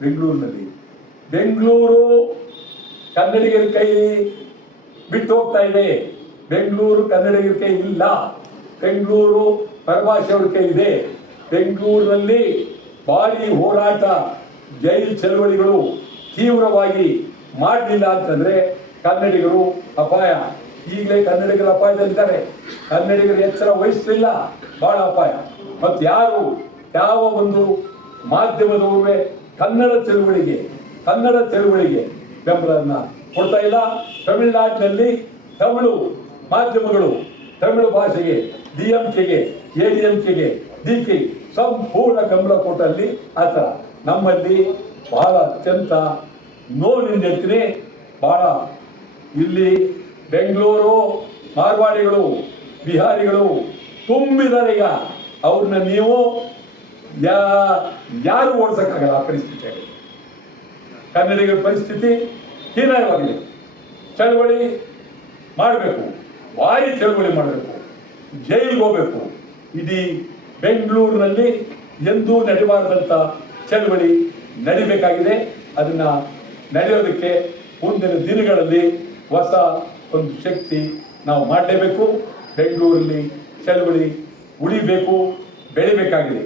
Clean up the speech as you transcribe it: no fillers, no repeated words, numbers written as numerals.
ಬೆಂಗಳೂರಿನಲ್ಲಿ. ಬೆಂಗಳೂರು ಕನ್ನಡಿಗರ ಕೈ ಬಿಟ್ಟು ಹೋಗ್ತಾ ಇದೆ. ಬೆಂಗಳೂರು ಕನ್ನಡಿಗರ ಕೈ ಇಲ್ಲ. ಬೆಂಗಳೂರು ಪರಭಾಷೆಯವ್ರ ಕೈ ಇದೆ. ಬೆಂಗಳೂರಿನಲ್ಲಿ ಭಾರಿ ಹೋರಾಟ, ಜೈಲು ಚಳವಳಿಗಳು ತೀವ್ರವಾಗಿ ಮಾಡಲಿಲ್ಲ ಅಂತಂದ್ರೆ ಕನ್ನಡಿಗರು ಅಪಾಯ. ಈಗಲೇ ಕನ್ನಡಿಗರ ಅಪಾಯದಲ್ಲಿದ್ದಾರೆ. ಕನ್ನಡಿಗರು ಎಚ್ಚರ ವಹಿಸಲಿಲ್ಲ, ಬಹಳ ಅಪಾಯ. ಮತ್ತು ಯಾವ ಒಂದು ಮಾಧ್ಯಮದವರೇ ಕನ್ನಡ ಚಳುವಳಿಗೆ ಬೆಂಬಲವನ್ನು ಕೊಡ್ತಾ ಇಲ್ಲ. ತಮಿಳುನಾಡಿನಲ್ಲಿ ತಮಿಳು ಮಾಧ್ಯಮಗಳು ತಮಿಳು ಭಾಷೆಗೆ, DMKಗೆ, ADMKಗೆ, DK ಸಂಪೂರ್ಣ ಬೆಂಬಲ ಕೊಟ್ಟಲ್ಲಿ ಆ ಥರ. ನಮ್ಮಲ್ಲಿ ಬಹಳ ಅತ್ಯಂತ ನೋವಿನ ಬಹಳ ಇಲ್ಲಿ ಬೆಂಗಳೂರು ಮಾರ್ವಾಡಿಗಳು, ಬಿಹಾರಿಗಳು ತುಂಬಿದ್ದಾರೆ. ಈಗ ಅವ್ರನ್ನ ನೀವು ಯಾರು ಓಡಿಸೋಕ್ಕಾಗಲ್ಲ. ಆ ಪರಿಸ್ಥಿತಿಯಲ್ಲಿ ಕನ್ನಡಿಗರ ಪರಿಸ್ಥಿತಿ ಹೀನಾಯವಾಗಿದೆ. ಚಳವಳಿ ಮಾಡಬೇಕು, ಭಾರಿ ಚಳವಳಿ ಮಾಡಬೇಕು, ಜೈಲಿಗೆ ಹೋಗಬೇಕು. ಇಡೀ ಬೆಂಗಳೂರಿನಲ್ಲಿ ಎಂದೂ ನಡೆಯಬಾರದಂಥ ಚಳವಳಿ ನಡಿಬೇಕಾಗಿದೆ. ಅದನ್ನ ನಡೆಯೋದಕ್ಕೆ ಮುಂದಿನ ದಿನಗಳಲ್ಲಿ ಹೊಸ ಒಂದು ಶಕ್ತಿ ನಾವು ಮಾಡಲೇಬೇಕು. ಬೆಂಗಳೂರಲ್ಲಿ ಚಳವಳಿ ಉಳಿಬೇಕು, ಬೆಳಿಬೇಕಾಗಿದೆ.